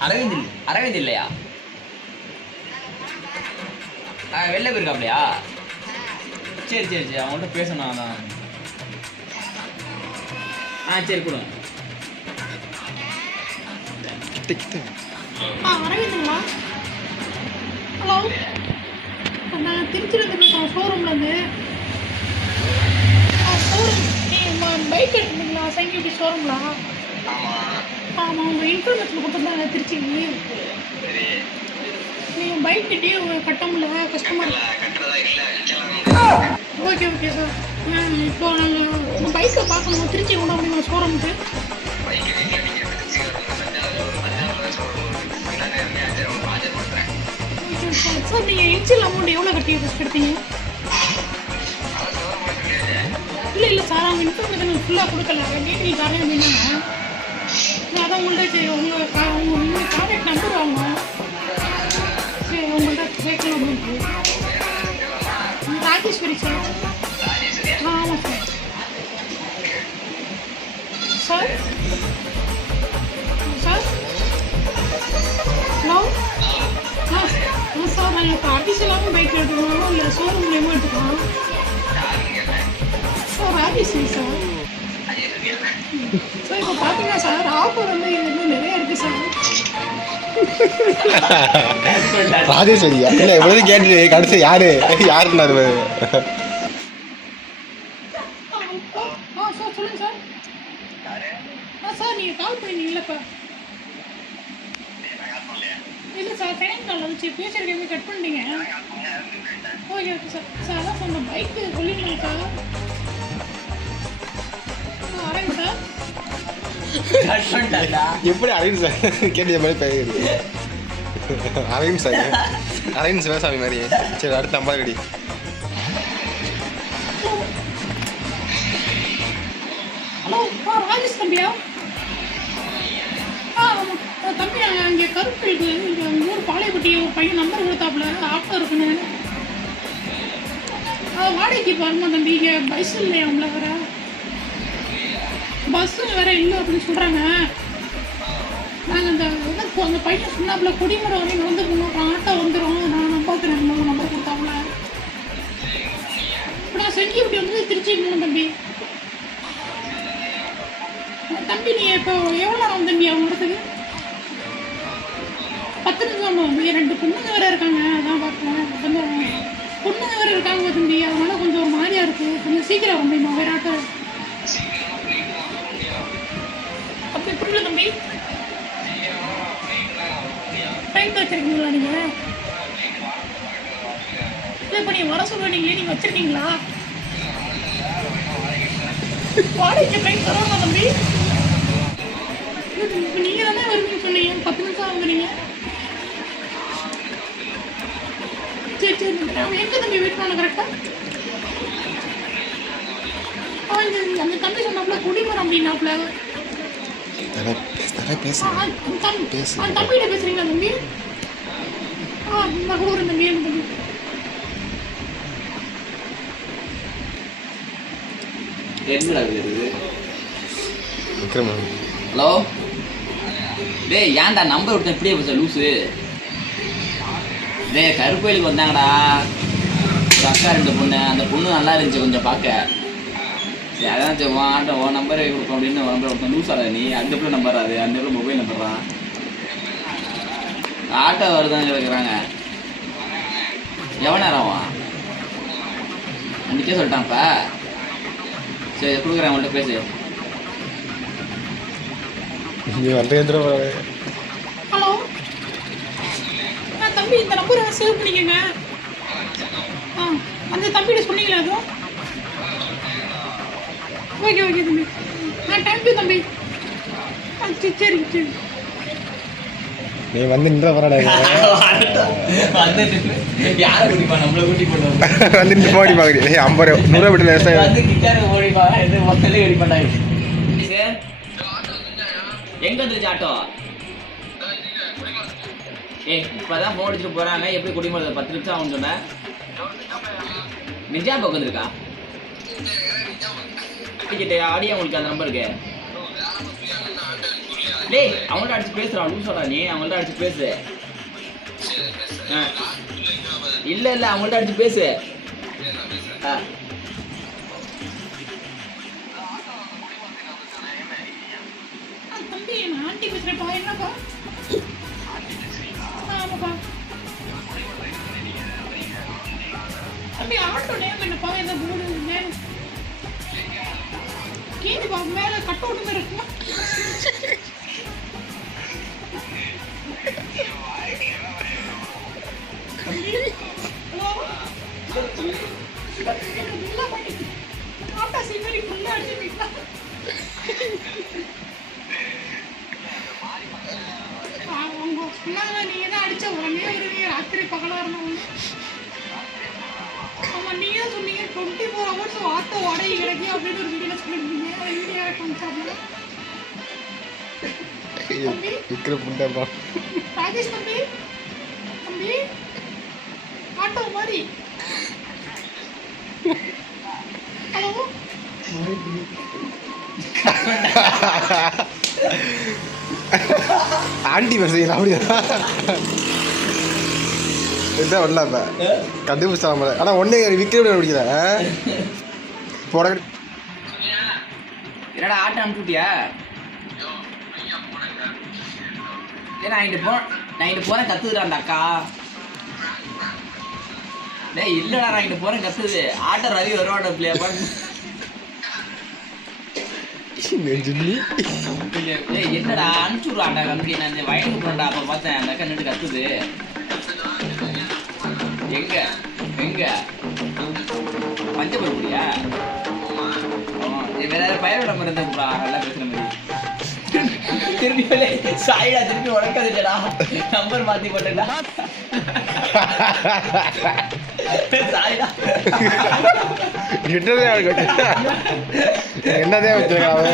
அரவிந்த் அரவிந்த் இல்லையா? வெளில போயிருக்காப்லையா? சரி சரி சரி அவங்கள்ட்ட பேசணும் அதான். ஆ சரி கொடுங்க ஆ அரவிந்துங்களா? ஹலோ? நான் திருச்சியிலேருந்து பேசுகிறோம் ஷோரூம்லேருந்து ஆ ஷோரூம் பைக் எடுத்துருந்தீங்களா சங்கி ஷோரூம்லாம் ஆமாம் உங்கள் இன்ஃபர்மேஷன் கொடுத்துருந்தாங்க திருச்சிக்கு நீங்கள் பைக் கிட்டே கட்ட முடியல கஸ்டமர் ஓகே ஓகே சார் இப்போ நாங்கள் பைக்கை பார்க்கணும். திருச்சி கொண்டு ஷோரூமுக்கு சார் நீங்கள் இன்ஷியல் அமௌண்ட் எவ்வளோ கட்டி ஃபஸ்ட் எடுத்தீங்க? இல்லை இல்லை சார் அவங்க இன்ஃபர்மேஷன் ஃபுல்லாக கொடுக்கல. டீட்டெயில் தரேன் அப்படின்னா நான் அதான் உங்கள்கிட்ட சரி உங்கள் கா உங்கள் உங்கள் கான்டாக்ட் நம்பர் வாங்க சரி உங்கள்கிட்ட கேட்கணும் அப்படின்ட்டு. ம், ராஜேஸ்வரி சார் ஆ ஆமாம் சார் சார் சார் ஹலோ ஆ ஆ சார் நாங்கள் இப்போ அஃபிஷியலாகவும் பைக் எடுத்துக்கணும் இல்லை ஷோரூம்லேயுமே எடுத்துக்கலாம் ராஜேஸ்வரியா? இல்லை இவ்வளவு கேட்டு கடைசி யாரு? யாருன்னு அது ஆ சார் சொல்லுங்கள் சார் ஆ சார் நீங்கள் கால் பண்ணிருந்தீங்களா சார் இல்லை சார் செகண்ட் கால் வந்துச்சு பேசுகிறதுக்கு கட் பண்ணிட்டீங்க ஓகே ஓகே சார் சார் அதான் சொன்ன பைக்கு சொல்லியிருந்தேன் சார் ஆ வரேங்க சார் எப்படி அரவிந்த் சார்? கேட்டு மாதிரி அரவிந்த் சார். அரவிந்த் சிவசாமி மாதிரி. சரி அடுத்த ஆ, தம்பி அங்கே உங்கள் ஊர் பாளையப்பட்டி ஒரு பையன் நம்பர் கொடுத்தாப்புல. ஆட்டோ இருக்குன்னு. ஆ வாடகைக்கு பாருமா தம்பி. இங்கே பஸ் இல்லையா உங்களை வேற பஸ்ஸில் வேற இல்லை அப்படின்னு சொல்கிறாங்க நாங்கள் அந்த என்ன அந்த பையன் சொன்னாப்புல கொடிமரம் வரையும் நடந்து போனோம் ஆட்டோ வந்துடும் நான் நம்பாத்து ரெண்டு மூணு நம்பர் கொடுத்தாப்புல. இப்போ நான் செஞ்சு இப்படி வந்து திருச்சி போகணும் தம்பி. தம்பி நீ இப்போ எவ்வளோ நேரம் தம்பி அவங்க இடத்துக்கு? பத்து நிமிஷம் தம்பி ரெண்டு பொண்ணுங்க வேற இருக்காங்க. அதான் பார்க்குறேன் கொஞ்சம் பொண்ணுங்க வேற இருக்காங்க தம்பி. அதனால கொஞ்சம் மாதிரியாக இருக்குது கொஞ்சம் சீக்கிரம் வர முடியுமா வேற ஆட்டோ அப்படி புரியல தம்பி. டைம் வச்சிருக்கீங்களா நீங்க? இல்லை இப்போ நீங்கள் வர சொல்லுவீங்களே நீங்கள் வச்சுருக்கீங்களா வச்சிருக்கீங்களா? வாடகைக்கு டைம் தரோமா தம்பி? இப்போ நீங்கள் தானே வருவீங்கன்னு சொன்னீங்க. பத்து நிமிஷம் ஆகுறீங்க சரி சரி அவன் எங்கே தம்பி வெயிட் பண்ண கரெக்டாக ஆ? அந்த தம்பி சொன்னாப்புல குடிமரம் அப்படின்னாப்புல. தலை பேச தலை பேச பேசு. தம்பிகிட்ட பேசுறீங்களா தம்பி ஆ நான் கூட ஒரு தம்பி தம்பி இருக்குது விக்ரமன் ஹலோ டேய் ஏன்டா நம்பர் விட்டு இப்படியே பேச லூஸு டேய் கருப்போயிலுக்கு வந்தாங்கடா ஒரு அக்கா ரெண்டு பொண்ணு அந்த பொண்ணு நல்லா இருந்துச்சு கொஞ்சம் பார்க்க அதான் உன் ஆட்டோ உன் நம்பரே கொடுப்போம் அப்படின்னு நம்பர் கொடுத்தோம். லூஸ் ஆடாது நீ. அந்த பிள்ளை நம்பர் அது அந்த பிள்ளை மொபைல் நம்பர் தான் ஆட்டோ வருதான்னு கேட்குறாங்க எவ்வளோ நேரம் ஆகும்? அன்றைக்கே சொல்லிட்டான்ப்பா சரி கொடுக்குறேன் அவங்கள்ட்ட பேசு. நீ வந்து ஹலோ தம்பி இந்த நம்பரை சேவ் பண்ணிக்கோங்க. ஆ அந்த தம்பிகிட்ட சொன்னீங்களா அதுவும்? ஓகே ஓகே தம்பி. ஆ தேங்க்யூ தம்பி. ஆ சரி சரி சரி. நீ வந்து நின்ற போறாடா வந்து யாரை குடிப்பா நம்மள கூட்டி போடுவோம் வந்து நின்று போடி பாக்குறீ. ஏய் ஐம்பது ரூபா. நூறுரூவா விட்டு லேசாக வந்து கிட்டார ஓடிப்பா இது மொத்தலே வெடி பண்ணாங்க எங்க வந்துருச்சு ஆட்டோ ஏய் இப்பதான் போன் அடிச்சுட்டு போறாங்க. எப்படி குடிமரம் பத்து நிமிஷம் ஆகும் சொன்ன. நிஜா பக்கம் வந்திருக்கா? கிட்டே ஆடியா உங்களுக்கு அந்த நம்பருக்கு டேய் அவங்கள்ட்ட அடிச்சு பேசுறா சொல்லா நீ அவங்கள்ட்ட அடிச்சு பேசு. இல்ல இல்ல அவங்கள்ட்ட அடிச்சு பேசு. ஆண்டி என்னப்பா? ஆட்டோ நேம் என்ன மேல கட் மாதிரி இருக்குமா? டுவெண்ட்டி ஃபோர் ஹவர்ஸ் ஆட்டோ உடை கிடைக்கு அப்படின்னு ஒரு வீடியோ சொல்லியிருந்தீங்க இந்தியா தம்பி புண்டப்பா ராஜேஷ் தம்பி தம்பி ஆட்டோ மாதிரி ஹலோ ஆண்டி பேசுறீங்களா அப்படியா. இதான் வரல இப்போ கண்டுபிடிச்சா நம்மள ஆனால் ஒன்றே விற்கிற பிடிக்கல. போட. என்னடா ஆட்டோ அனுப்பிட்டியா இங்கிட்டு போ போறேன் கத்துதுடா அந்த அக்கா. டேய் இல்லடா நான் இங்கிட்டு போறேன் கத்துது. ஆட்டோ ரவி வருவாட பிள்ளையா டேய் என்னடா அனுப்பிச்சு விடுறாண்டா கம்பெனி நான் இந்த வயலுக்கு போறேன்டா அப்ப பார்த்தேன் அந்த அக்கா நின்று கத்துது. எங்க? எங்க? பஞ்சபுரம் முடியா வேற யாரும் பயிரோட நம்பர் இருந்தா நல்லா பேசுற மாதிரி. திரும்பி வேலை சாயிடா திரும்பி உடக்காதுடா நம்பர் மாத்தி போட்டேன்டா. சாயிடா. என்னதே என்னதே வச்சிருக்காங்க